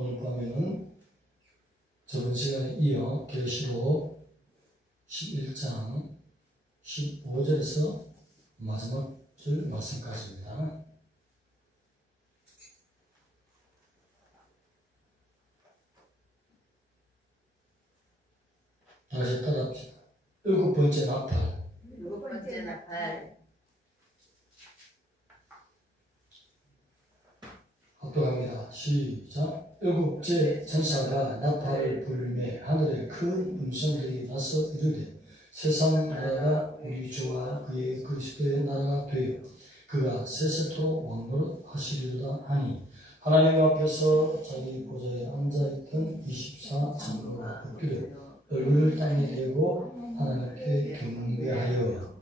오늘 밤에는 저번 시간에 이어 계시록 11장 15절에서 마지막 줄 말씀까지입니다. 다시 따라합시다. 일곱 번째 나팔. 일곱 번째 나팔. 합독합니다. 시작. 일곱째 천사가 나팔을 불매 하늘에 큰 음성들이 나서 이르되 세상 나라가 우리 주와 그의 그리스도의 나라가 되어 그가 세세토록 왕노릇 하시리로다 하니 하나님 앞에서 자기 보좌에 앉아있던 24 장로가 엎드려 얼굴을 땅에 대고 하나님께 경배하여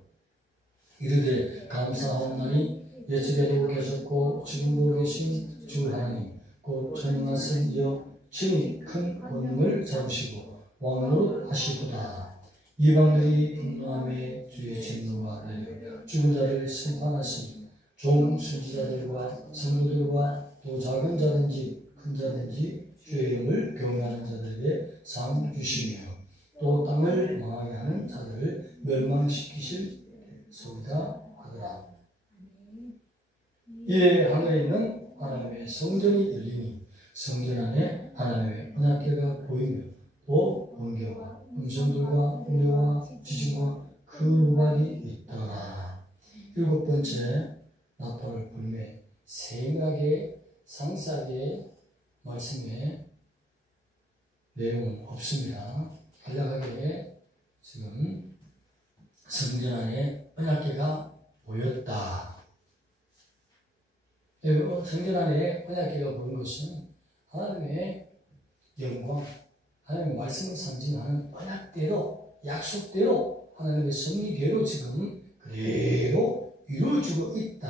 이르되 감사하옵나니 예전에도 계셨고 지금도 계신 주 하나님 곧 전능하신 이여 친히 큰 권능을 잡으시고 왕으로 하시도다. 이방들이 분노함에 주의 진노가 내려 죽은 자를 심판하시니 종 순지자들과 성도들과 또 작은 자든지 큰 자든지 주의 이름을 경외하는 자들에게 상 주시며 또 땅을 망하게 하는 자들을 멸망시키실 소이다 하더라. 이에 하늘에 있는 하나님의 성전이 열리니 성전 안에 하나님의 언약궤가 보이며 또 번개와 음성들과 우레와 지진과 큰 우박이 있더라. 일곱 번째 나팔을 불매 세밀하게 상세하게 말씀에 내용은 없습니다. 간략하게 지금 성전 안에 언약궤가 보였다. 성전 안에 언약궤가 보인 것은 하나님의 영광, 하나님의 말씀을 상징하는 언약대로, 약속대로, 하나님의 섭리대로 지금 그대로 이루어지고 있다.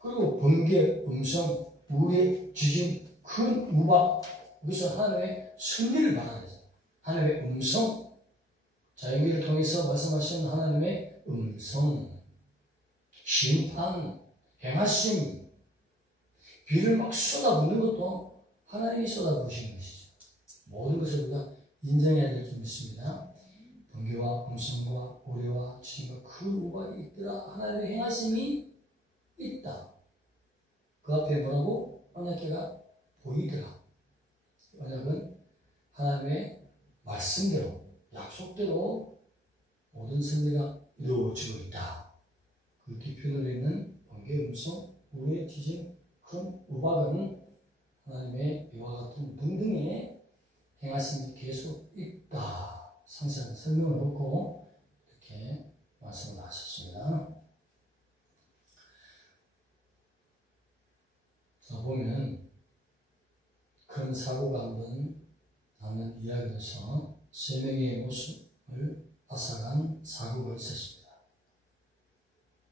그리고 번개, 음성, 우레, 지진, 큰 우박, 이것은 하나님의 승리를 말하는 거죠. 하나님의 음성, 자연계를 통해서 말씀하신 하나님의 음성, 심판, 행하심, 비를 막 쏟아붓는 것도 하나님이 쏟아부으시는 것이죠. 모든 것을 우리가 인정해야 될 줄 믿습니다. 번개와 음성과 우레와 지진과 큰 우박이 있더라. 하나님의 행하심이 있다. 그 앞에 뭐라고? 언약궤가 보이더라. 언약은 하나님의 말씀대로, 약속대로 모든 승리가 이루어지고 있다. 그 뒤편으로 있는 번개, 음성, 우레, 지진, 큰 우박은 하나님의 이와 같은 등등의 행하심이 계속 있다. 상세한 설명을 놓고 이렇게 말씀을 하셨습니다. 자, 보면 큰 사고가 한번 나는 이야기로서 세 명의 모습을 앗아간 사고가 있었습니다.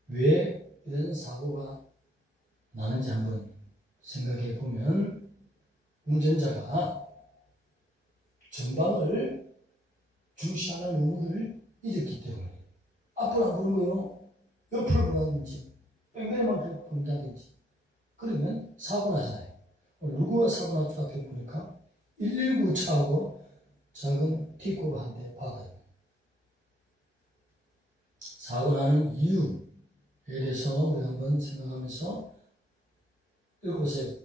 왜 이런 사고가 나는지 한번 생각해 보면 운전자가 전방을 중시하는 의무를 잊었기 때문에 앞으로 안 보는 거요, 옆으로 보라든지 뺑뺑이만 본다든지 그러면 사고 나잖아요. 누구가 사고 날 것 같아 보니까 119 차하고 작은 티코가 한 대 박아요. 사고 나는 이유에 대해서 우리 한번 생각하면서 이것에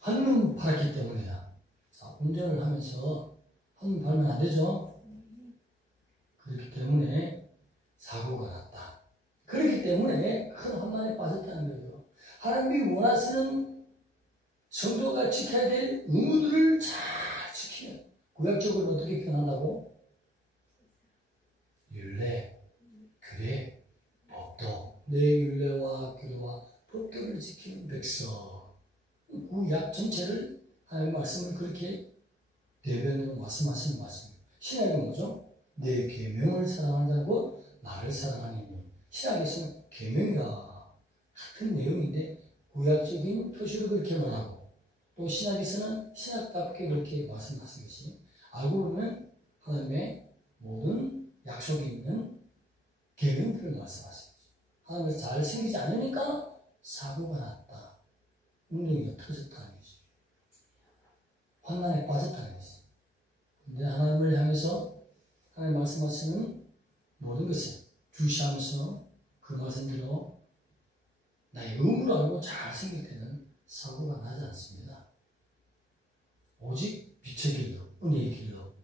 한눈 팔았기 때문이다. 자, 운전을 하면서 한눈 팔면 안 되죠. 그렇기 때문에 사고가 났다. 그렇기 때문에 큰 혼란에 빠졌다는 거예요. 하나님이 원하시는 성도가 지켜야 될 의무들을 잘 지키는, 구약적으로 어떻게 표현한다고? 율례, 규례, 법도, 내 율례와 규례와 법도를 지키는 백성. 구약 전체를 하나님의 말씀을 그렇게 대변으로 말씀하시는 말씀입니다. 신약은 뭐죠? 내 계명을 사랑한다고 나를 사랑하니. 신약에서는 계명이다 같은 내용인데 구약적인 표시로 그렇게 말하고 또 신약에서는 신약답게 그렇게 말씀하신 것이 알고 보면 하나님의 모든 약속이 있는 계명들을 말씀하십니다. 하나님을 잘 생기지 않으니까 사고가 났다. 운명이 터졌다는 것이죠. 환난에 빠졌다는 것이죠. 근데 하나님을 향해서 하나님 말씀하시는 모든 것을 주시하면서 그 말씀대로 나의 의무를 알고 잘 생각되는 사고가 나지 않습니다. 오직 빛의 길로, 은혜의 길로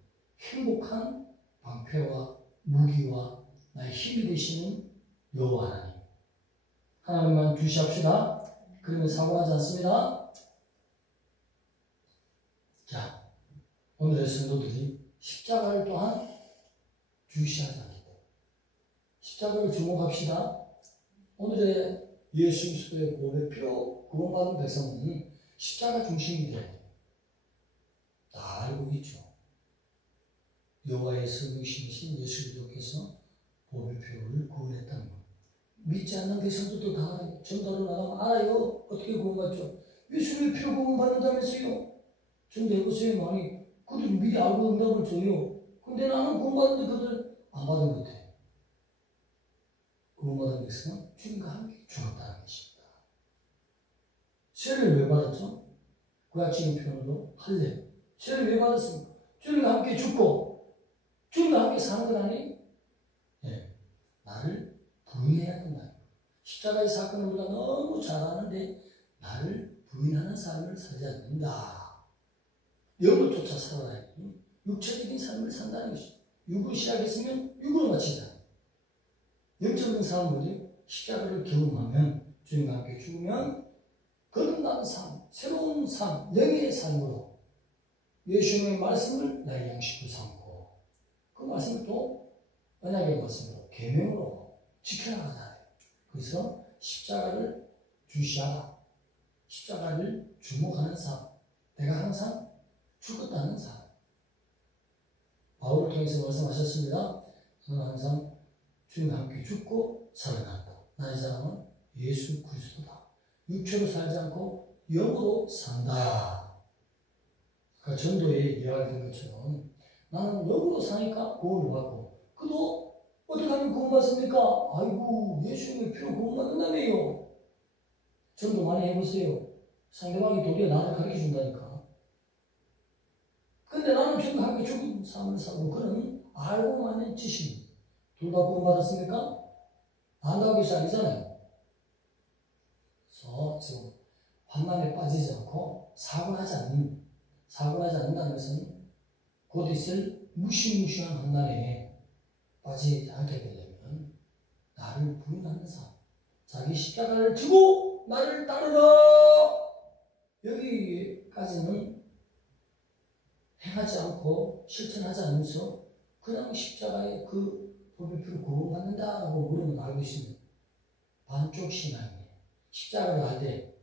행복한 방패와 무기와 나의 힘이 되시는 여호와 하나님, 하나님만 주시합시다. 그러면 사고 나지 않습니다. 자, 오늘의 성도들이 십자가를 또한 주시하지 않기 때문에 십자가를 주목합시다. 오늘의 예수 그리스도의 구원의 피로 구원받은 백성은 십자가 중심이 되어야 돼요. 다 알고 있죠. 여호와의 성육신이신 예수 그리스도께서 보혈 피로를 구원했다는 것. 믿지 않는 백성들도 다 알아요. 전도를 나가면 알아요. 어떻게 구원받죠? 예수의 피로 구원받는다면서요. 전도해보세요. 많이 그들이 미리 알고 응답을 줘요. 근데 나는 구원받는데 그들 안 받은 것 같아요. 구원받은 백성은 주님과 함께 죽었다는 것입니다. 세례를 왜 받았죠? 구약적인 표현으로 할례. 세례를 왜 받았습니까? 주님과 함께 죽고 주님과 함께 사는 것 아니? 네. 나를 부인해야 된다. 십자가의 사건을 우리가 너무 잘 아는데 나를 부인하는 삶을 살지 않는다. 영을 쫓아 살아야 돼. 육체적인 삶을 산다는 것이죠. 육을 시작했으면 육으로 마치자. 영적인 삶을 십자가를 경험하면 주님과 함께 죽으면 거듭난 삶, 새로운 삶, 영의 삶으로 예수님의 말씀을 나의 양식으로 삼고 그 말씀을 또 언약의 말씀으로 계명으로 지켜나가잖아요. 그래서 십자가를 주시하라. 십자가를 주목하는 삶. 내가 항상 죽었다는 삶. 바울을 통해서 말씀하셨습니다. 저는 항상 주님과 함께 죽고 살아났다. 나의 사랑은 예수 그리스도다. 육체로 살지 않고 영으로 산다. 그러니까 전도에 이야기된 것처럼 나는 영으로 사니까 구원을 받고 그도 어떻게 하면 구원받습니까? 아이고 예수님의 피로 구원받는다며요. 전도 많이 해보세요. 상대방이 도리어 나를 가르쳐준다니까. 근데 나는 주님과 함께 죽은 삶을 살고 그는 알고만 있는 지식입니다. 둘 다 구원받았습니까? 안다고 것이 아니잖아요. 그래서 지금 환난에 빠지지 않고 사고 나지 않는다는 것은 곧 있을 무시무시한 환난에 빠지지 않게 되려면 나를 부인하는 삶, 자기 십자가를 지고 나를 따르라. 여기까지는 행하지 않고 실천하지 않으면서 그냥 십자가의 그 보혈피로 구원받는다라고 물으면 알고 있습니다. 반쪽 신앙이에요. 십자가를 할 때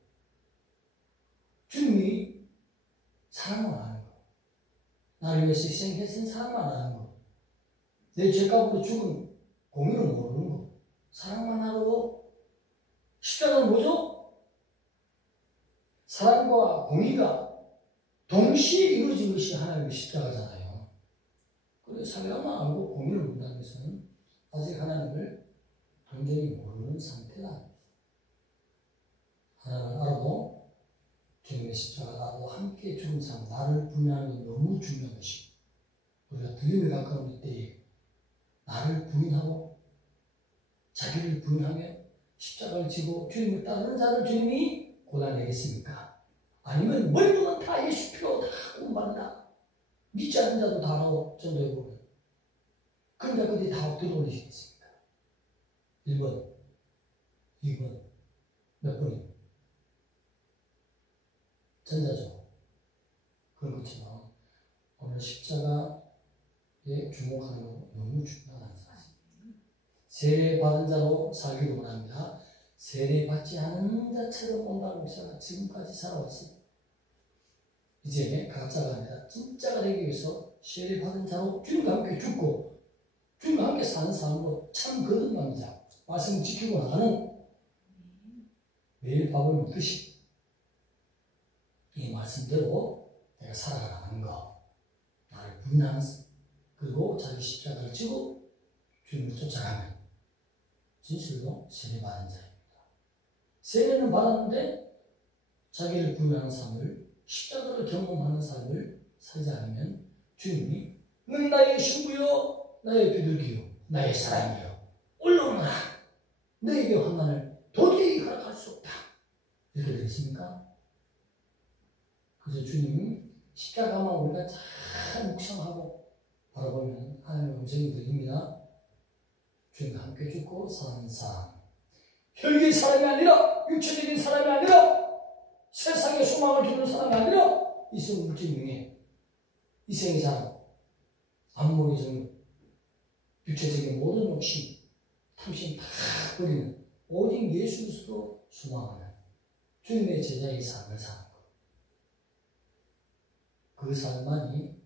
주님이 사랑만 하는 거, 나를 위해서 희생했으니 사랑만 하는 거, 내 죄값으로 죽은 공의를 모르는 거, 사랑만 하고 십자가는 뭐죠? 사랑과 공의가 동시에 이루어진 것이 하나님의 십자가잖아요. 그래서 사랑만 알고 공의를 모른다는 것은 아직 하나님을 완전히 모르는 상태다. 하나님을 알아도 주님의 십자가를 알고 함께 죽은 삶, 나를 부인하는 건 너무 중요한 것이고 우리가 들림에 가까운 때에 나를 부인하고 자기를 부인하며 십자가를 지고 주님을 따르는 자를 주님이 고난하겠습니까? 아니면 멀리는 다 예수 피로 다 구원받는다. 믿지 않는 자도 다 나오고 전도해 보면 그런 자들이 다 들어올리시겠습니까? 1번, 2번 몇 번입니까? 전자죠. 그런 것처럼 오늘 십자가에 주목하는 건 너무 중요하다는 사실. 세례받은 자로 살기를 원합니다. 세례받지 않은 자처럼 온다는 목사가 지금까지 살아왔어요. 이제 가짜가 아니라 진짜가 되기 위해서 세례받은 자로 주님과 함께 죽고 주님과 함께 사는 삶으로 참 거듭난 자, 말씀 지키고 나가는 매일 밥을 먹듯이 이 말씀대로 내가 살아가는 거, 나를 부인하는 그리고 자기 십자가를 지고 주님을 쫓아가는 진실로 세례받은 자입니다. 세례는 받았는데 자기를 부인하는 삶을 십자가를 경험하는 삶을 살지 않으면 주님이 너희 나의 신부여 나의 비둘기요 나의 사랑이여 올라오너라 너에게 환난을 도저히 허락할 수 없다 이렇게 되겠습니까? 그래서 주님이 십자가만 우리가 잘 묵상하고 바라보면 하나님의 음성이 들립니다. 주님과 함께 죽고 사는 사람 혈기의 사람이 아니라 육체적인 사람이 아니라 세상에 소망을 주는 사람이 아니라 이성 물질명예 이생의 사람 안목의 정 육체적인 모든 욕심 탐심 다 버리는 오직 예수 그리스도 소망하는 주님의 제자의 삶을 사는 것. 그 삶만이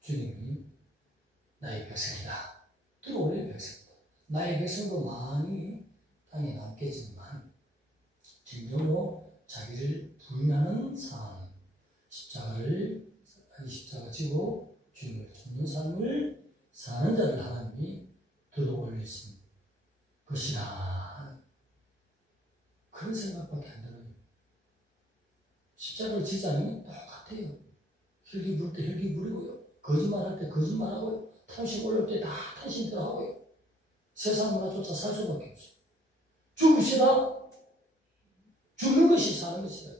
주님이 나의 백성이다. 들어올릴 백성이다. 나의 백성도 많이 땅에 남겠지만 진정으로 자기를 부인하는 삶, 십자가 지고 주님을 돕는 삶을 사는 자를 하나님이 들어올릴 것이다. 그런 생각밖에 안 들어요. 십자가를 지지 않으면 똑같아요. 혈기 부를 때 혈기 부리고요. 거짓말할 때 거짓말하고요. 탐심 올릴 때 다 탐심대로 하고요. 세상 문화조차 살 수밖에 없어요. 죽읍시다. 죽는 것이 사는 것이다.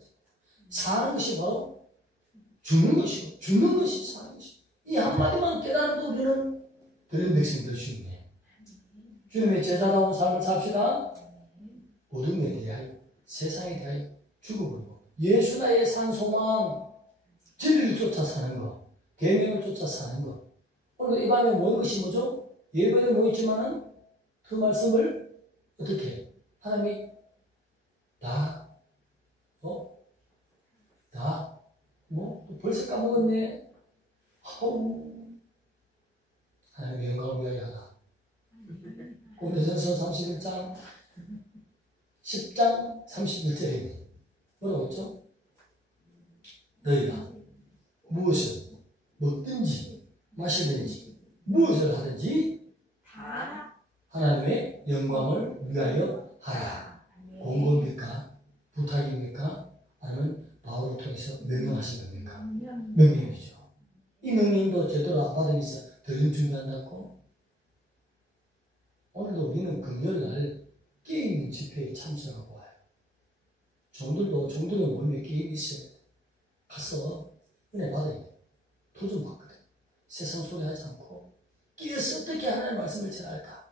사는 것이 바로 죽는 것이고 죽는 것이 사는 것이고 이 한마디만 깨달아도 우리는 그런 백성들 주님이에요. 주님의 제자다운 삶을 삽시다. 모든 데 대하여 세상에 대하여 죽어버리고 예수 나의 산 소망 진리를 쫓아 사는 것 계명을 쫓아 사는 것 오늘 이 밤에 모인 것이 뭐죠? 예배에 모였지만은 그 말씀을 어떻게 해요? 하나님이 벌써 까먹었네. 하나님의 영광을 위하여 하라. 고린도전서 31장 10장 31절에 뭐라고 했죠? 너희가 무엇을 먹든지 마시든지 무엇을 하든지 다 하나님의 영광을 위하여 하라. 공고입니까? 부탁입니까? 아니면 바울을 통해서 명령하신 겁니까? 명령이죠. 이 명령도 제대로 받으면서 들은 준비한다고 오늘도 우리는 금요일날 게임 집회에 참석하고 와요. 종들의 모임에 게임이 있어요. 가서 은혜 받아야 돼. 도전 받거든. 세상 소리 하지 않고 끼어서 어떻게 하나님의 말씀을 전할까?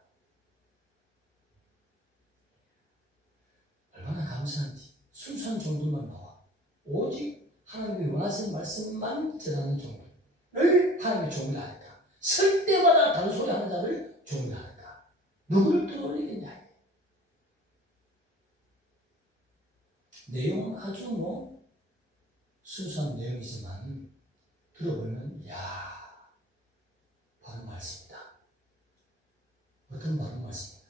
얼마나 감사한지. 순수한 종들만 나와. 오직 하나님이 원하시는 말씀만 전하는 종들을 하나님의 종이라 할까? 설 때마다 단소리 하는 자를 종이라 할까? 누구를 들어올리겠냐? 내용은 아주 순수한 내용이지만 들어보면 바른 말씀이다. 어떤 바른 말씀이다.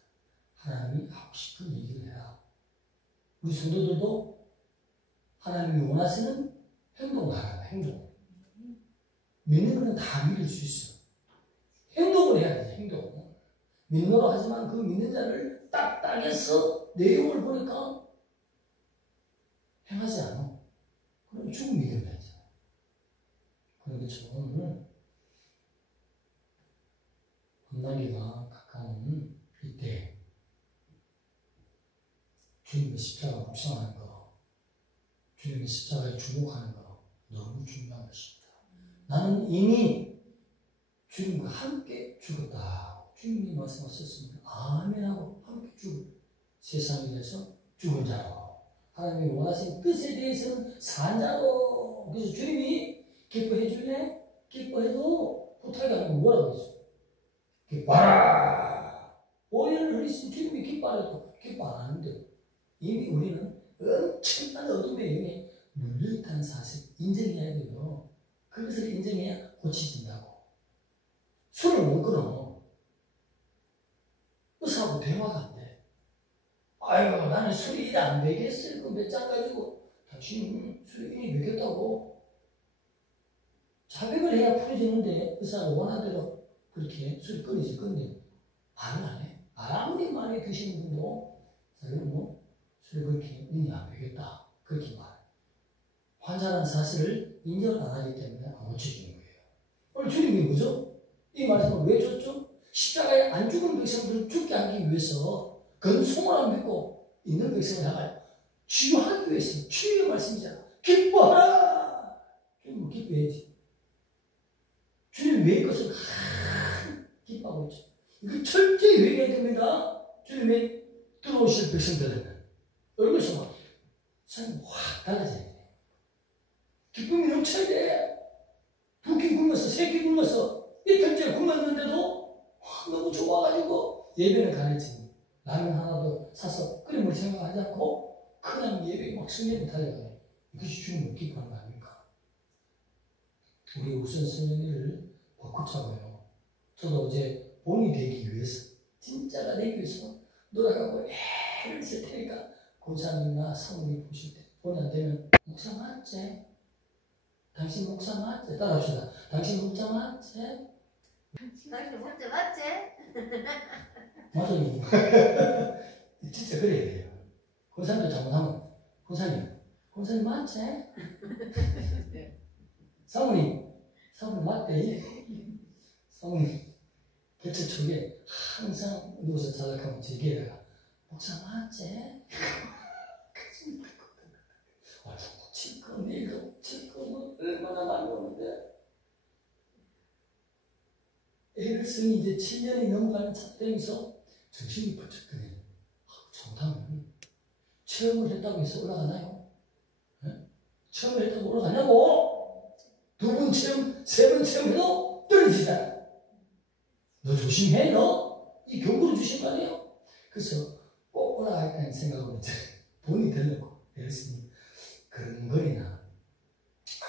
하나님이 하고 싶은 얘기를 해라. 우리 성도들도 하나님이 원하시는 행동을 하라. 행동. 믿는 것은 다 믿을 수 있어. 행동을 해야 돼. 행동. 믿노라 하지만 그 믿는 자를 딱딱해서 내용을 보니까 행하지 않아. 그럼 죽은 믿음이 아니잖아. 그런데 저는 혼나기가 가까운 이때 주님의 십자가 묵상하는 거, 주님의 십자가에 주목하는 거 너무 중요한 것입니다. 나는 이미 주님과 함께 죽었다. 주님이 말씀하셨습니다. 아멘하고 함께 죽은 세상에 대해서 죽은 자로 하나님이 원하신 뜻에 대해서는 산 자로. 그래서 주님이 기뻐해 줄래? 기뻐해도 부탁이 아니고 뭐라고 했어? 기뻐하라. 오해를 흘리신 주님이 기뻐하라도 기뻐 안 하는데 이미 우리는 엄청난 어둠의 영에 눌려있다는 사실 인정해야 돼요. 그것을 인정해야 고치진다고. 술을 못 끊어. 의사하고 대화가 안 돼. 아이고 나는 술이 안 되겠어요. 그 몇 잔 가지고 당신은 술이 이미 먹였다고. 자백을 해야 풀어지는데 의사가 원하대로 그렇게 술이 끊이지 끊네. 말을 안 해. 아무리 많이 드시는 분도 자기는 술이 그렇게 이미 안 되겠다. 그렇게 말해요. 환자라는 사실을 인정을 안 하기 때문에 안 고쳐지는 거예요. 오늘 주님이 뭐죠? 이 말씀을 왜 줬죠? 십자가에 안 죽은 백성들을 죽게 하기 위해서 그런 소망을 믿고 있는 백성을 향하여 치유하기 위해서 치유의 말씀이잖아. 기뻐하라! 주님은 기뻐해야지. 주님 왜 이것을 기뻐하고 있죠? 이거 철저히 회개해야 됩니다. 주님의 들어오실 백성들에는. 여기서 막 삶이 확 달라져야 돼. 기쁨이 넘쳐야 돼. 두 끼 굶었어, 세 끼 굶었어. 이틀째 굶었는데도 너무 좋아가지고 예배를 가르치니 라면 하나도 사서 끓임을 생각하지 않고 그냥 예배에 막 승리를 달려가요. 이것이 주님을 기뻐하는 거 아닙니까? 우리 우선 승리를 바꾸자고요. 저도 어제 본이 되기 위해서, 진짜가 되기 위해서 노력하고 애를 쓸 테니까 고사님이나 사모님 보실 때 본이 안 되면 목사 맞지? 당신 목사 맞지? 따라합시다. 당신 목사 맞지? 당신 혼자 맞지? 맞아요. 진짜 그래야 돼요. 권사님도 잘못하면 권사님 맞지? 사모님 맞대. 사모님 곁에 쪽에 항상 누워서 자락하면 제게다가 목사 맞지? 칠거 내일도 칠거 얼마나 많이 오는데 애를 쓰니 이제 7년이 넘어가는 차때면서 정신이 번쩍 드네요. 잘못하면 체험을 했다고 해서 올라가나요? 네? 체험을 했다고 올라가냐고? 2번 체험, 3번 체험해도 떨어지잖아. 너 조심해, 너? 이 경고를 주신 거 아니에요? 그래서 꼭 올라가겠다는 생각으로 이제 돈이 들려고 애를 쓰니 그런 거리나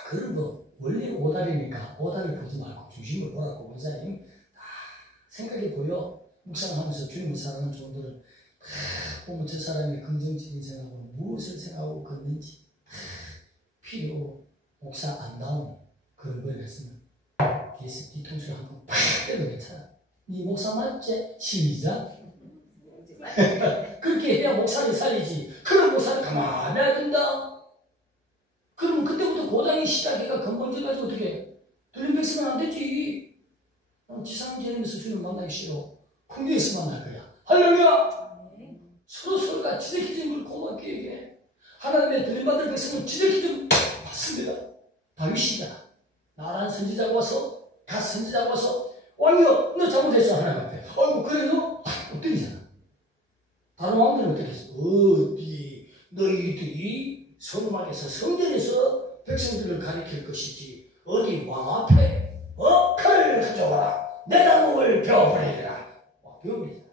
그런 거 원래 오다리니까 오다리 보지 말고 중심을 보라고 원사님 생각이 보여. 묵상하면서 주님을 사랑하는 종들은 보면 저 사람이 긍정적인 생각으로 무엇을 생각하고 걷는지 필요 목사 안 나오는 그런 걸 했으면 뒤에서 뒤통수를 한번 팍 때려 괜찮아. 네 목사 맞지? 시작. 그렇게 해야 목사를 살리지. 그런 목사를 가만히 안 둔다. 그러면 그때부터 고장이 시작이가 근본적까지 어떻게 들린 백성은 안 되지. 지상 지내면서 주님 만나기 싫어. 풍경에서 만날 거야. 할렐루야! 서로가 지적해진 걸 고맙게 얘기해. 하나님의 들림받을 백성은 지적해진 받습니다. 다윗이잖아. 나란 선지자가 와서, 갓 선지자가 와서, 왕이여, 너 잘못했어. 하나님한테. 아이고, 그래, 너? 엎드리잖아. 다른 왕들은 어떻게 했어? 어디, 너희들이 성막에서, 성전에서 백성들을 가리킬 것이지. 어디 왕 앞에 칼을 가져와라. 내 나무를 베어버리리라. 베어버리리라.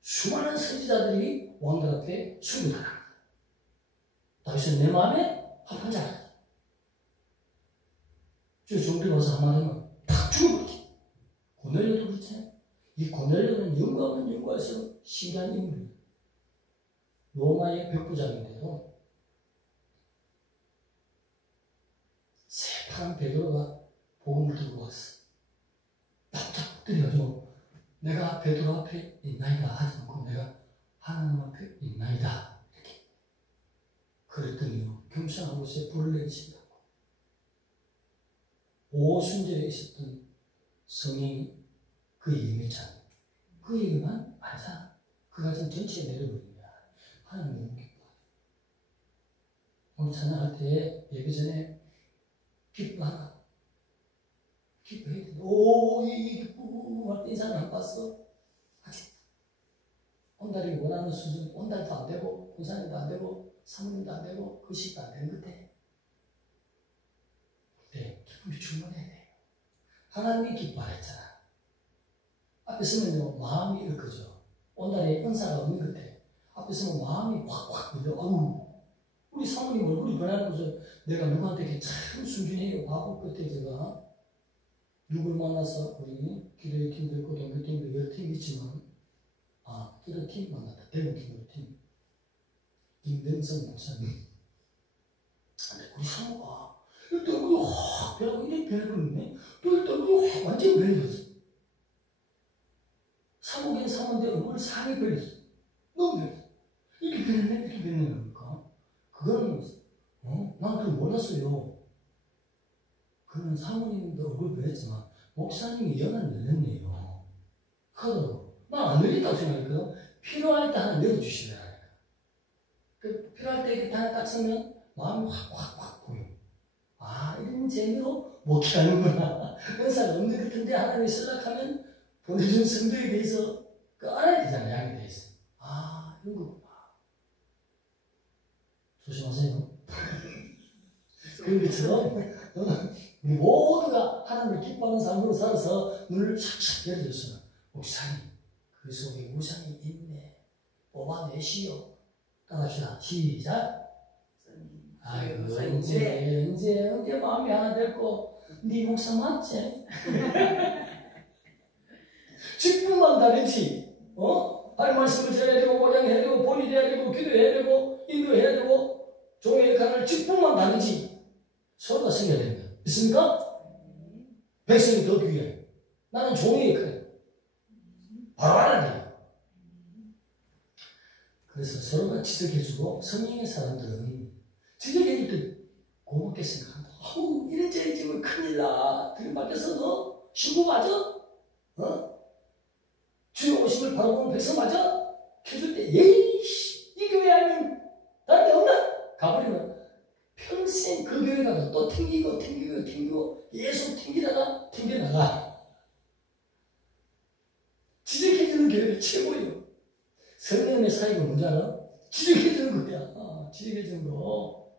수많은 선지자들이 왕들 앞에 순교하라. 다윗은 내 마음에 합한 자라. 저 종들이 와서 한마디면 다 죽어버리지. 고넬료도 그렇지. 이 고넬료는 영광은 영광에서 신기한 인물이에요. 로마의 백부장인데도 새파란 베드로가 복음을 들고 왔어. 납작 엎드려가지고 내가 베드로 앞에 있나이다 하지 않고 내가 하나님 앞에 있나이다 이렇게. 그랬더니요 경찰한 곳에 불을 내리신다고. 오순절에 있었던 성령이 그 얘기했잖아요. 그 얘기만 알자 그 가정 전체에 내려버린 거야. 하나님 너무 기뻐하죠. 오늘 찬양할 때 예배 전에 기뻐하라. 기뻐해야 돼. 오, 이 기쁨, 인사는 안 봤어? 아직. 온달이 원하는 수준, 온달도 안 되고, 군산도 안 되고, 사모님도 안 되고, 그 시도 안 되는 것 같아. 그때 기쁨이 충만해야 돼. 하나님이 기뻐하랬잖아. 앞에 서면요, 마음이 얽혀져. 온달에 은사가 없는 것 같아. 앞에 서면 마음이 확확 밀려. 아우, 우리 사모님 얼굴이 변하고서 내가 누구한테 참 순진해요. 바보 끝에 제가. 누굴 만나서 우리 기도의 팀도 있고 동교팀도 여러 팀이 있지만 기도팀 만났다. 대구 기도팀 김병선 목사님. 근데 우리 사모가 일단 얼굴이 확 변하고 이렇게 변해버렸네. 또 일단 얼굴이 확 완전히 변해졌어. 사모긴 사모인데 얼굴 상이 변했어. 너무 변했어. 이렇게 변했네 이렇게 변했네 그러니까 그거는 난 그걸 몰랐어요. 그건 사모님도 얼굴 그랬지만 목사님이 연한 열렸네요. 하더라고. 난 안 열렸다고 생각했거든. 필요할 때 하나 열어주시더라. 그 필요할 때 이렇게 하나 딱 쓰면 마음이 확 보여. 아, 이런 재미로 목회하는구나. 은사가 없는 것 같은데 하나님이 쓰락하면 보내준 성도에 대해서 그 알아야 되잖아요. 양에 대해서. 아, 이런 거구나. 조심하세요. 그런 것처럼 우리 모두가 하나님을 기뻐하는 삶으로 살아서 눈을 샥샥 열어줬으면 목사님 그 속에 우상이 있네. 뽑아내시오. 따라합시다. 시작. 아이고 언제 마음이 하나 됐고 네 목사 맞지? 직분만 다르지. 하나님 말씀을 전해야 되고 모양해야 되고 본인해야 되고 기도해야 되고 인도해야 되고 종의 역할을 직분만 다르지. 서로가 생겨야 된다. 있습니까? 백성이 더 귀해. 나는 종의 역할이야. 바로 알아야 돼요. 그래서 서로가 지적해주고 성령의 사람들은 지적해줄 때 고맙게 생각한다. 아우 이런 죄 지면 큰일 나. 그림 밖에서 너 신부 맞아? 주의 오심을 바라보는 백성 맞아? 해줄 때 예이씨 이 교회 아니면 다른 데 없나? 가버리면 평생 그 교회 가서 또 튕기고 예수 튕기다가 튕겨나가. 지적해주는 교회가 최고예요. 성령의 사이가 뭔지 알아? 지적해주는 거야. 지적해주는 거.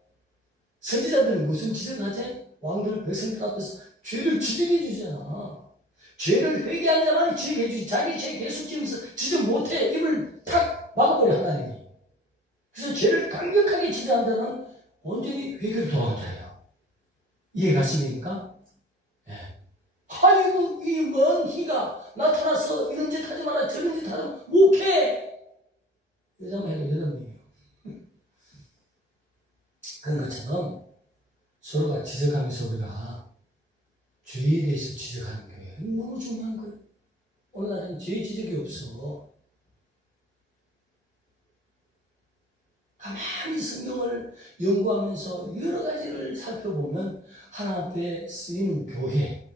선지자들은 무슨 지적을 하지? 왕들, 백성들 앞에서 죄를 지적해주잖아. 죄를 회개한 자만 지적해주지. 자기 죄 계속 지면서 지적 못해. 입을 탁 막아버려 하나님이. 그래서 죄를 강력하게 지적한 자는 온전히 회개를 도와준 자예요. 이해가십니까? 예. 아이고 이 먼 희가 나타나서 이런 짓 하지 마라 저런 짓 하지 못해. 여자만 해도 여자만이에요. 그런 것처럼 서로가 지적하면서 우리가 죄에 대해서 지적하는 게 너무 중요한 거예요. 오늘날은 죄 지적이 없어. 가만히 성경을 연구하면서 여러 가지를 살펴보면 하나님 앞에 쓰이는 교회,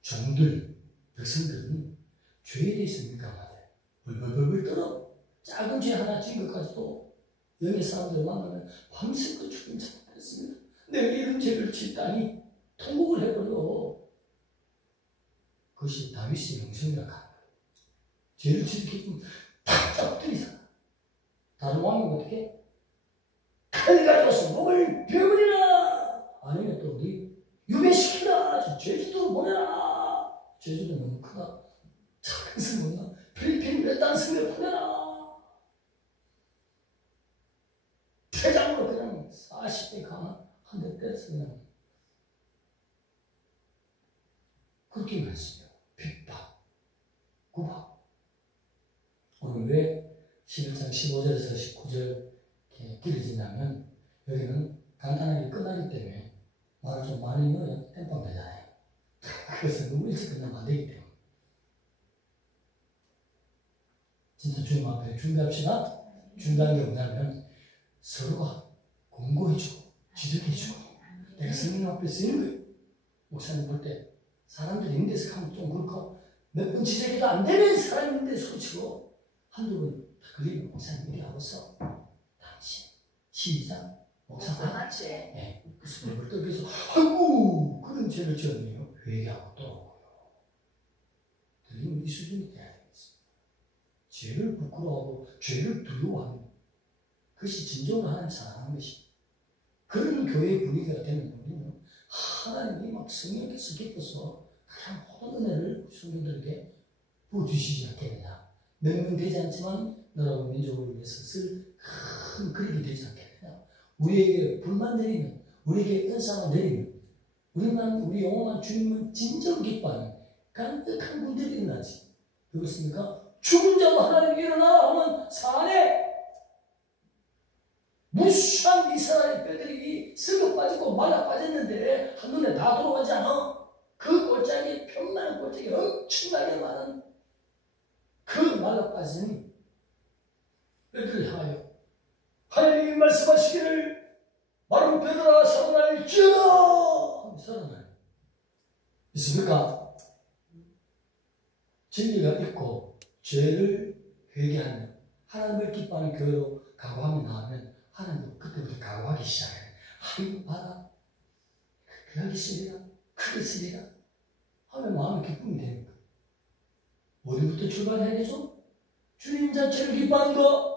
종들, 백성들은 죄에 대해서 민감하대. 벌벌벌벌 떨어. 작은 죄 하나 지은 것까지도 영의 사람들 만나면 밤새고 죽임 참았습니다. 내가 이런 죄를 짓다니 통곡을 해버려. 그것이 다윗의 영성이라고 하는 거예요. 죄를 지키면 탁 잡들이잖아. 다른 왕이 어떻게? 칼 가져서 목을 베어버리라. 아니면 또 어디? 유배시키라. 제주도로 보내라. 제주도 너무 크다. 작은 성이나 필리핀 외딴 성을 보내라. 퇴장으로 그냥 40대 강한 한 대 때려서 그냥 그렇게 말했어요. 핍박, 구박. 오늘 왜 11장 15절에서 19절 이렇게 길어지냐면 여기는 간단하게 끝나기 때문에 말을 좀 많이 넣어야 땜빵 되잖아요. 그래서 너무 일찍 끝나면 안 되기 때문에 진짜 주님 앞에 준비합시다. 준비하는 게 뭐냐면 서로가 공고해주고 지적해주고 내가 성령 앞에 쓰는 거예요. 목사님 볼 때 사람들이 있는 데서 가면 좀 그렇고 몇 번 지적해도 안 되는 사람이 있는데 소치고 한두 번 그리고 목사님 이리 와서 당신 시작 목사 맞지? 네. 그래서 몇 번 떠들어서 아이고 그런 죄를 지었네요. 회개하고 또 들리면 이 수준이 돼야 되겠습니다. 죄를 부끄러워하고 죄를 두려워하는 그것이 진정으로 하나님 사랑하는 것이. 그런 교회의 분위기가 되는 우리는 하나님이 막 성령께서 기뻐서 그냥 모든 은혜를 성도들에게 부어주시지 않겠느냐. 명명되지 않지만 나라와 민족을 위해서 쓸 큰 그릇이 되지 않겠느냐. 우리에게 불만 내리면 우리에게 은사가 내리면 우리 영원한 주님은 진정 기뻐하는 깜찍한 분들이 일어나지. 그렇습니까? 죽은 자도 하나님이 일어나 하면 사안에 무수한 이스라엘 뼈들이 썩어 빠지고 말라 빠졌는데 한눈에 다 돌아가지 않아? 그 골짜기 편만한 골짜기 엄청나게 많은 그 말라 빠진 뼈들을 향하여 하나님이 말씀하시기를 마른 뼈들아 살아날지어다. 살아나요. 있습니까? 진리가 있고 죄를 회개하며 하나님을 기뻐하는 교회로 각오하며 나오면 하나님도 그때부터 각오하기 시작해요. 하나님 봐라, 여기 쓰리라, 크게 쓰리라 하면 마음의 기쁨이 됩니까? 어디부터 출발해야 되죠? 주님 자체를 기뻐하는 거,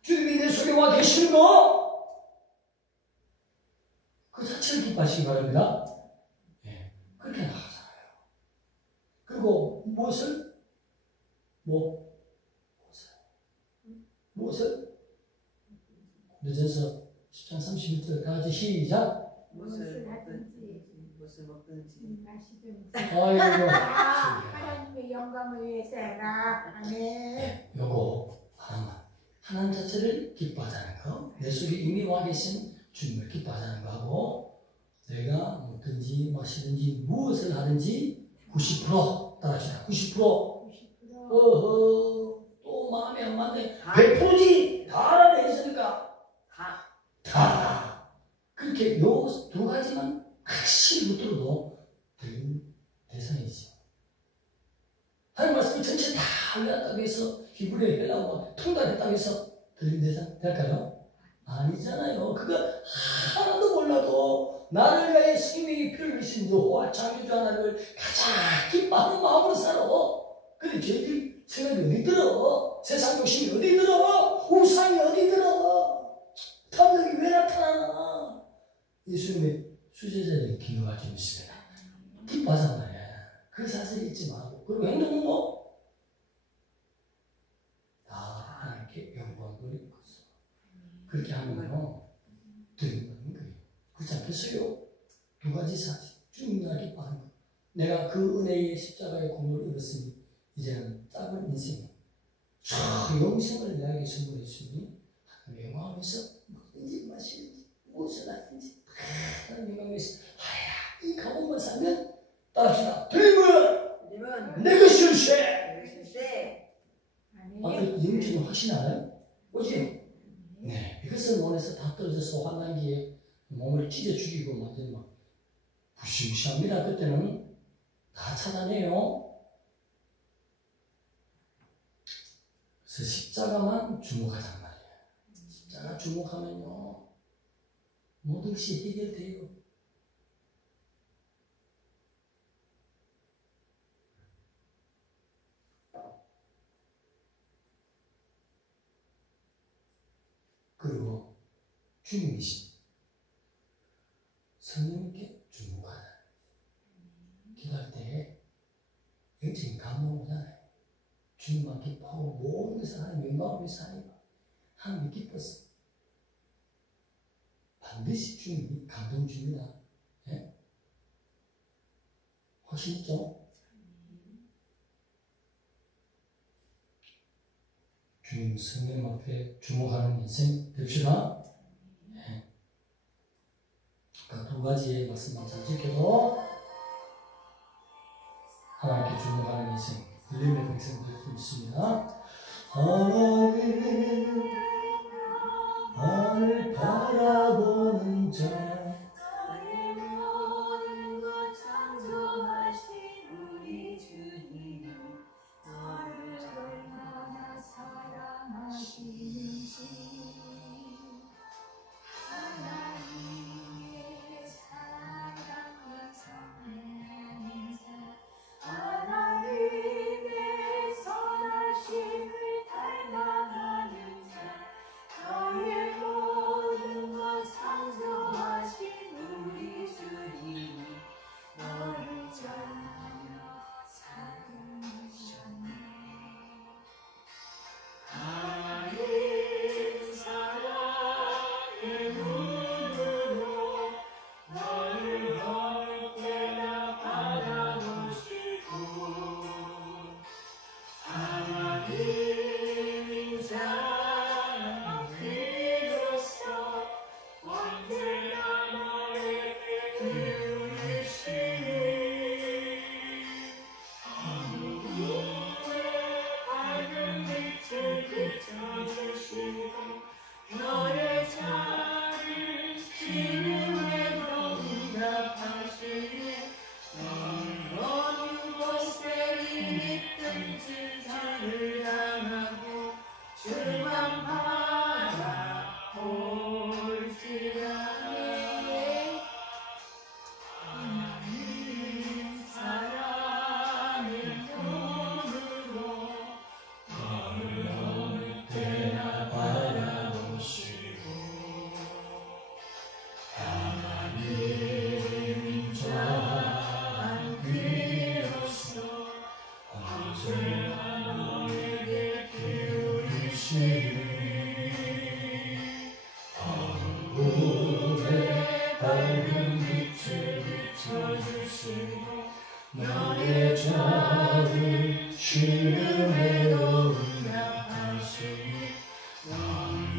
주님이 내 속에 와 계시는 거, 그 자체를 기뻐하시기 바랍니다. 예, 그렇게 나가잖아요. 그리고 무엇을? 무엇을? 늦어서 10장 31절 다 같이 시작. 무엇을 하든지 무엇을 먹든지 마시든지 아이고. 하나님의 영광을 위해서 해라. 아멘. 요거 하나만. 하나님 자체를 기뻐하자는 거, 내 속에 이미 와 계신 주님을 기뻐하자는 거하고, 내가 먹든지 마시든지 무엇을 하든지 90% 따라합시다. 90%. 90%. 어허, 또 마음에 안 맞네. 100%지. 다라고 했으니까. 다. 그렇게 요 두 가지만 확실히 붙들어도 들린 대상이죠. 하나님 말씀을 전체 다 알렸다고 해서 히브리어 해라고 통달했다고 해서 들린 대상 될까요? 아니잖아요. 그거 하나도 몰라도 나를 위하여 스님이 피를 흘리신 여호와 창조주 하나님을 가장 기뻐하는 마음으로 살아. 근데 저희들 생각이 어디 들어? 세상 욕심이 어디 들어? 우상이 어디 들어? 탐욕이 왜 나타나나? 예수님의 수제자들의 기도가 좀 있습니다. 기뻐하자 말이야. 그 사실을 잊지 말고. 그리고 행동은 뭐? 다 하나님께 영광을 입고서. 그렇게 하면요, 드리는 거예요. 그렇지 않겠어요? 두 가지 사실. 주님과 기뻐하는 거. 내가 그 은혜의 십자가의 공로를 입었으니, 이제는 짧은 인생, 저 영생을 내게 선물해 주니, 하나님의 영광을 위해서 먹든지 마시든지, 무엇을 하든지, 하나님의 영광을 위해서 하야. 이 가문만 살면, 따라합시다. 드림은 내 것일세. 아멘. 영주는 확신하나요? 뭐지? 네. 이것을 원해서 다 떨어져서 환난기에 몸을 찢어 죽이고 완전히 막 무시무시합니다. 그때는 다 찾아내요. 그래서 십자가만 주목하단 말이에요. 십자가 주목하면요, 모든 것이 해결돼요. 그리고 주님이신 성령님께 주목하라. 기도할 때 영적인 감동 오잖아요. 주님만 기뻐하고 모든 것을 하나님 영광을 위해서 하니까 하나님이 기뻤어. 반드시 주님이 감동 줍니다. 예? 확신 있죠? 주님 성령 앞에 주목하는 인생 됩시다. 네. 두 가지의 말씀만 잘 지켜도 하나님께 주목하는 인생, 열림의 백성 될 수 있습니다. 하나님, 나를 바라보는 자, 너를 하늘의 밝은 빛을 비춰주시고 나의 작은 시름에 운명하시니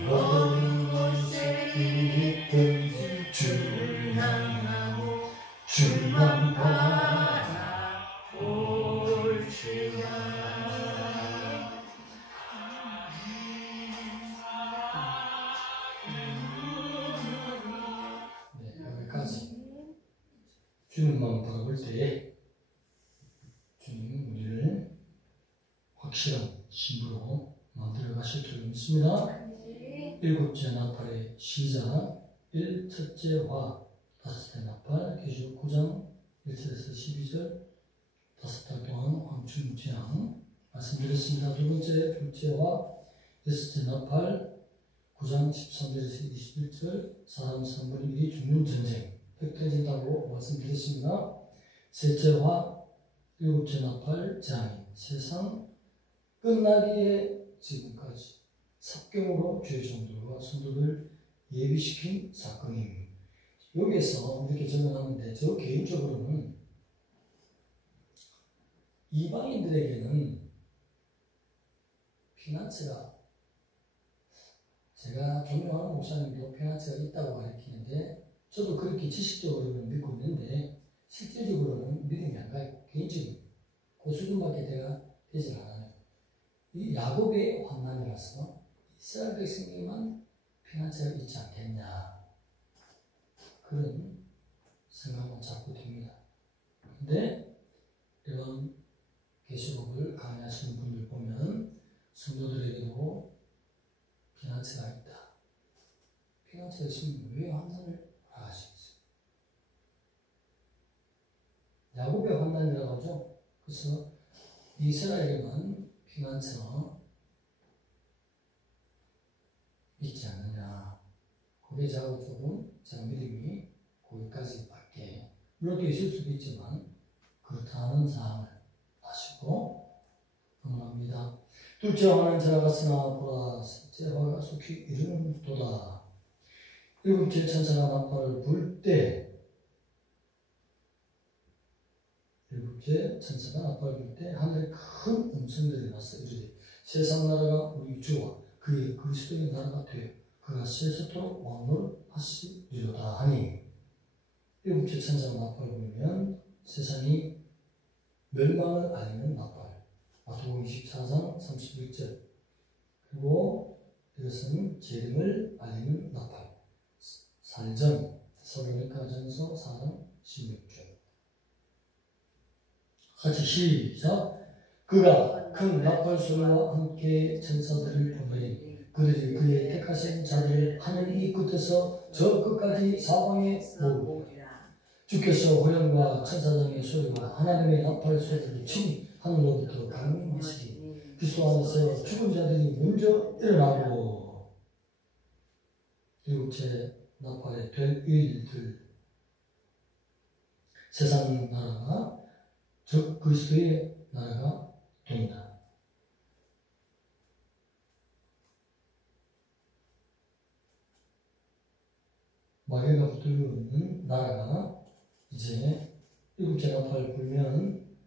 어느 곳에 있든지 주를 향하고 주만 바라올지라. 주님만 바라볼 때 주님은 우리를 확실한 신부로 만들어 가실 줄 믿습니다. 일곱째 나팔의 시작 1. 첫째 화 다섯째 나팔 계시록 9장 1절에서 12절 5달 동안 황충재앙 말씀드렸습니다. 두 번째 둘째 화 여섯째 나팔 9장 13절에서 21절 사람 3분의 1이 죽는 전쟁 획득된다고 말씀드렸습니다. 셋째 화 일곱째 나팔 재앙이 세상 끝나기에 지금까지 삽경으로 죄의 종들과 성도를 예비시킨 사건입니다. 여기에서 이렇게 적어놨는데 저 개인적으로는 이방인들에게는 피난처가 제가 존경하는 목사님도 피난처가 있다고 가르치는데 저도 그렇게 지식적으로는 믿고 있는데 실질적으로는 믿음이 안 가요. 개인적인 그 수준밖에 내가 되질 않아요. 이 야곱의 환난이라서 이스라엘 백성에게만 피난처가 있지 않겠냐 그런 생각만 자꾸 듭니다. 그런데 이런 계시록을 강의하시는 분들 보면 성도들에게도 피난처가 있다. 피난처가 있으면 왜 환난을 하시겠어요? 야곱의 환난이라고 하죠. 그래서 이스라엘에만 피난처 있지 않느냐. 그게 저하고 조금 제가 믿음이 거기까지밖에 물론 있을 수도 있지만 그렇다는 사항을 아시고 응원합니다. 둘째 화는 지나갔으나 보라 셋째 화가 속히 이르는도다. 일곱째 천사가 나팔을 불 때 일곱째 천사가 나팔을 불 때 하늘에 큰 음성들이 나서 이르되 세상 나라가 우리 주와 그의 그리스도의 나라가 되어 그가 세세토록 왕노릇하시리로다 하니 일곱째 천사가 나팔을 불면 세상이 멸망을 알리는 나팔 마태복음 24장 31절 그리고 이것은 재림을 알리는 나팔 살전 데살로니가전서 4장 16절 같이 시작. 그가 큰 나팔 소리와 함께 천사들을 보내니 그들이 그의 택하신 자들을 하늘 이 끝에서 저 끝까지 사방에 모으리라. 주께서 호령과 천사장의 소리와 하나님의 나팔 소리를 친히 하늘로부터 강림하시니 그리스도 안에서 죽은 자들이 먼저 일어나고 일곱째 나팔에 될 일들 세상 나라가 즉 그리스도의 나라가 된다. 마귀가 붙들고 있는 나라가 이제 일곱째 나팔을 불면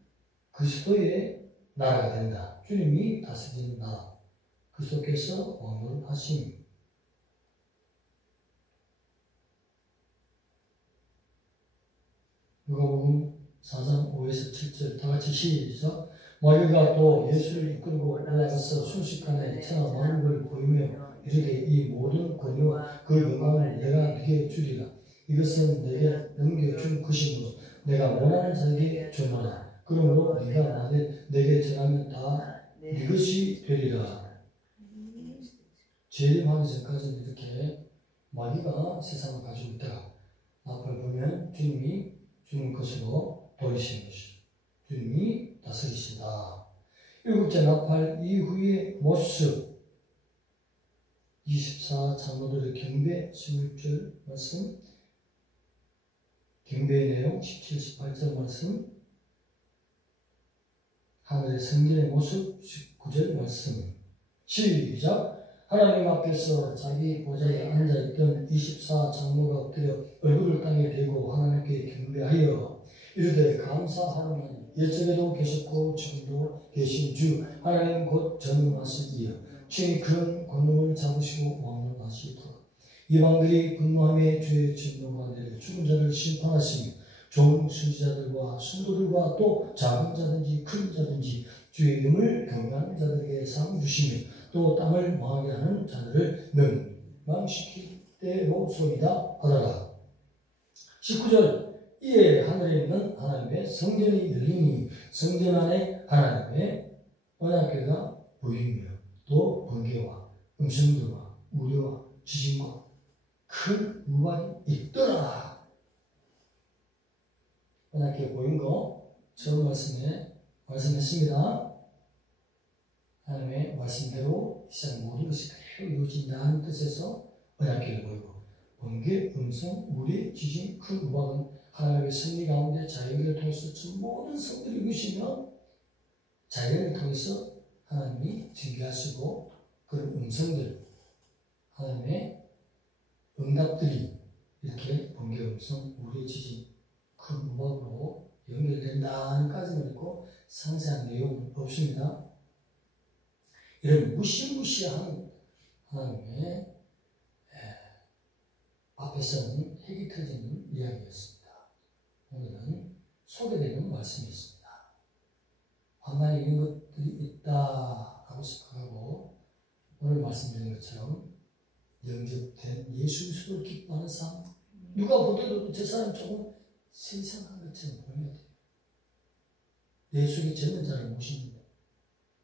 그리스도의 나라가 된다. 주님이 다스리는 나라. 그리스도께서 왕노릇하심. 누가복음 4장 5에서 7절 다같이 시작. 마귀가 또 예수를 이끌고 올라가서 순식간에 천하 만국을 보이며 이르되 이 모든 권위와 그 영광을 내가 네게 주리라. 이것은 내게 넘겨준 것이므로 내가 원하는 자에게 주노라. 그러므로 네가 내게 전하면 다 네 것이 되리라. 재림하기 전까지는 이렇게 마귀가 세상을 가지고 있다가 나팔 불면 주님이 주님 것으로 돌리시는 것이죠. 주님이 다스리신다. 일곱째 나팔 이후의 모습 24 장로들의 경배 16절 말씀 경배의 내용 17, 18절 말씀 하늘의 성전의 모습 19절 말씀 시작. 하나님 앞에서 자기 보좌에 앉아있던 24 장로가 엎드려 얼굴을 땅에 대고 하나님께 경배하여 이르되 감사하노니 옛적에도 계셨고 지금도 계신 주 하나님 곧 전능하시기여 주의 큰 권능을 잡으시고 왕노하시도다. 이방들이 분노함에 주의 진노가 내려 죽은 자를 심판하시며 좋은 순지자들과 순도들과 또 작은 자든지 큰 자든지 주의 이름을 경외하는 자들에게 상 주시며 또 땅을 망하게 하는 자들을 멸망시킬 때로소이다 하더라. 19절. 이에 하늘에 있는 하나님의 성전이 열리니 성전 안에 하나님의 언약궤가 보이며 또 번개와 음성들과 우레와 지진과 큰 우박이 있더라. 언약궤 보인 거 처음 말씀했습니다. 하나님의 말씀대로 이 세상 모든 것이 그대로 이루어진다는 뜻에서 언약궤를 보이고 번개, 음성, 우레, 지진, 큰 우박은 하나님의 승리 가운데 자연을 통해서 모든 성들을 이루시며 자연을 통해서 하나님이 증거하시고 그런 음성들, 하나님의 응답들이 이렇게 번개, 음성, 우레, 지진, 큰 우박으로 연결된다는까지는 있고 상세한 내용은 없습니다. 이런 무시무시한 하나님의 앞에서는 핵이 터지는 이야기였습니다. 오늘은 소개되는 말씀이 있습니다. 환난에 이런 것들이 있다라고 생각하고 오늘 말씀드린 것처럼 영접된 예수 그리스도를 기뻐하는 삶, 누가 보더라도 저 사람 조금 세상한 것처럼 보여야 돼요. 예수의 젊은 자를 모시는데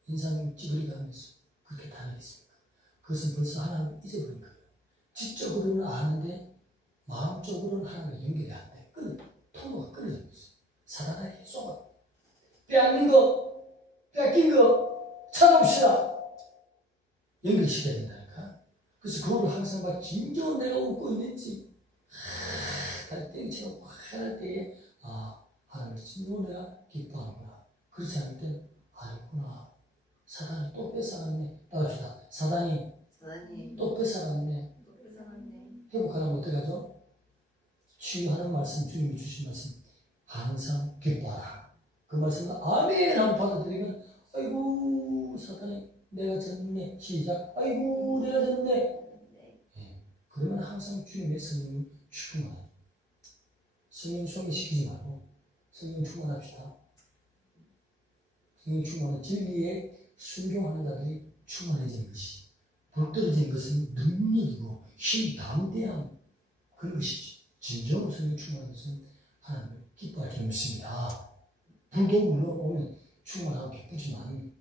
인상 찌그리게 하면서 그렇게 다니겠습니까? 그것은 벌써 하나님을 잊어버린 거예요. 지적으로는 아는데 마음적으로는 하나님과 연결이 안 돼. 통로가 끊어져 있어. 사단에게 쏘아. 빼앗는 거, 뺏긴 거 찾아옵시다. 연결시켜야 된다니까. 그래서 그거를 항상 막 진정 내가 웃고 있는지 다리 땡치고 화날 때에 하나님 진정 내가 기뻐하는구나. 그렇지 않을 때 아니구나. 사단이 또 뺏어갔네. 따라합시다. 사단이 또 뺏어갔네. 회복하려면 어떻게 하죠? 치유하는 말씀, 주님이 주신 말씀 항상 기뻐하라. 그 말씀을 아멘 하고 받아들이면 아이고 사단이 내가 졌네. 시작. 아이고 내가 졌네. 네. 그러면 항상 주님의 성령이 충만해요. 성령 소개시키지 말고 성령 충만합시다. 성령 충만은 진리에 순종하는 자들이 충만해진 것이 불떨어진 것은 능력이고 힘, 담대함 그런 것이지. 진정으로 성령 충만한 것은 하나님을 기뻐할 줄 믿습니다. 불도 물러오면 충만하고 기쁘지만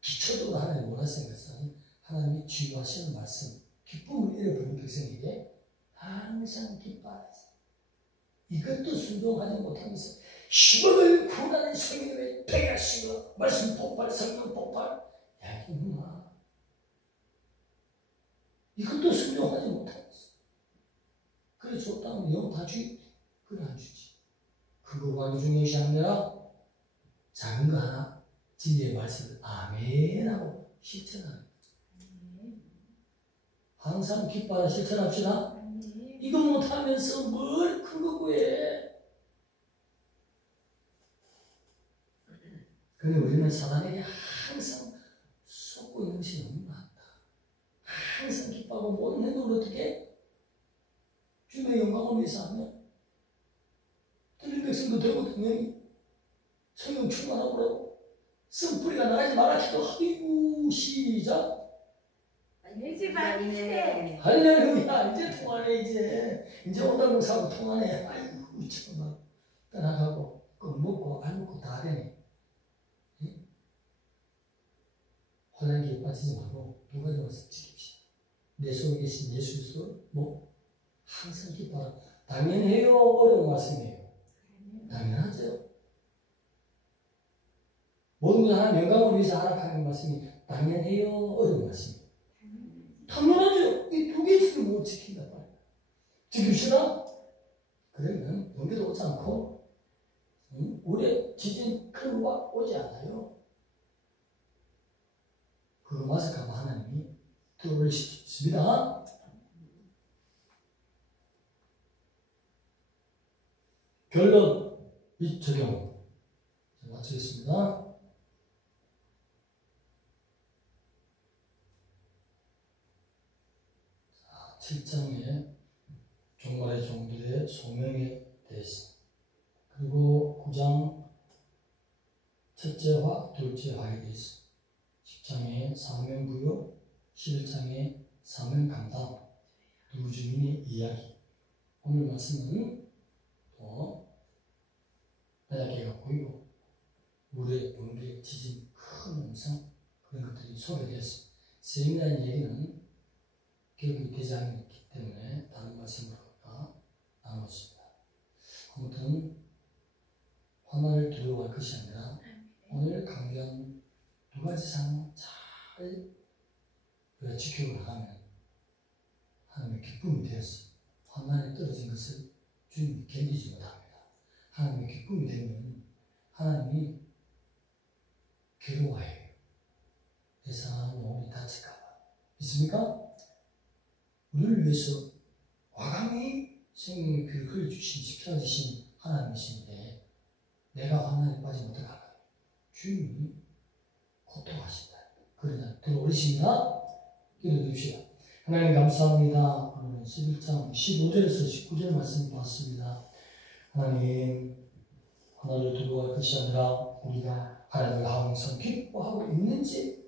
기초적으로 하나님을 원하시는 것은 하나님이 치유하시는 말씀, 기쁨을 잃어버린 백성에게 항상 기뻐하라. 이것도 순종하지 못하면서 10억을 구원하는 성령을 폐하시고 말씀 폭발, 성령 폭발 야 이놈아 이것도 순종하지 못하면서 그래 줬다면 영 다 주지 그래 안 주지. 그거가 중요시 하느라 작은 거 하나 진리의 말씀을 아멘하고 실천하는 거예요. 항상 기뻐하라 실천합시다. 이거 못하면서 뭘 큰 거 구해. 그런데 우리는 사단에게 항상 속고 있는 것이 너무 많다. 항상 기뻐하고 모든 행동을 어떻게 주님의 영광을 위해서 하면 들린 백성도 되고 당연히 성령 충만하고 쓴뿌리가 나가지 말아 기도하고 시작. 내 집안 이세 할렐루야. 이제 통하네. 이제 오늘 목사하고 통하네. 아이고 참나 떠나가고 꼭 먹고 안 먹고 다 되네. 혼란기에 빠지지 말고 두 가지 말씀 지킵시다. 내 속에 계신 예수 그리스도 항상 기뻐하라. 당연해요. 어려운 말씀이에요. 당연하죠. 모든 것 하나님 영광을 위해서 하락하는 말씀이 당연해요. 어려운 말씀이에요. 당연하죠. 이 두 개 있으면 못 지킨다 말이야. 지킵시다. 그러면 번개도 오지 않고 우리의 지진 큰 우박 오지 않아요. 그거 마스크하고 하나님이 들어올리십니다. 결론 및 적용. 마치겠습니다. 7장의 종말의 종들의 소명에 대해서, 그리고 9장 첫째화, 둘째화에 대해서, 10장의 사명부여, 11장의 사명감당, 두 주인의 이야기. 오늘 말씀은 또 바닷개가 보이고 물에 번개, 지진, 큰 음성, 그런 것들이 소개되었습니다. 세미나의 얘기는 결국 되지 않기 때문에 다른 말씀으로 나눴습니다. 아무튼 화나를 두려워할 것이 아니라 오늘 강조한 두 가지 사항 잘 우리가 지키고 나가면 하나님의 기쁨이 되었어. 화난에 떨어진 것을 주님이 견디지 못합니다. 하나님의 기쁨이 되면 하나님이 괴로워해요. 내 사람 영혼이 다칠까봐. 믿습니까? 우리를 위해서 과감히 생명의 피를 흘려주신 십자가 지신 하나님이신데 내가 화난에 빠지면 어떡할까요? 주님이 고통하신다. 그러나 들어오십니다. 기도드립시다. 하나님 감사합니다. 오늘 11장 15절에서 19절 말씀 보았습니다. 하나님, 하나를 두려워할 것이 아니라 우리가 하나님을 항상 기뻐하고 있는지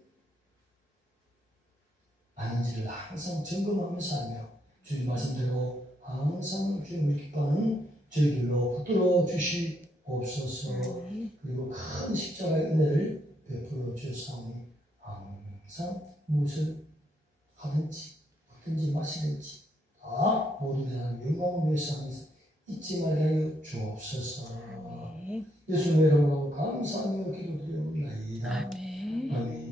아닌지를 항상 점검하며 살며 주님 말씀대로 항상 주님을 기뻐하는 저희들로 붙들어 주시옵소서. 그리고 큰 십자가의 은혜를 베풀어 주사오니 항상 무엇을 하든지 먹든지 마시든지 다 모든 사람 영광을 위해서 하면서 잊지 말게 하여 주옵소서. 예수님의 이름으로 감사하며 기도드리옵나이다. 아멘.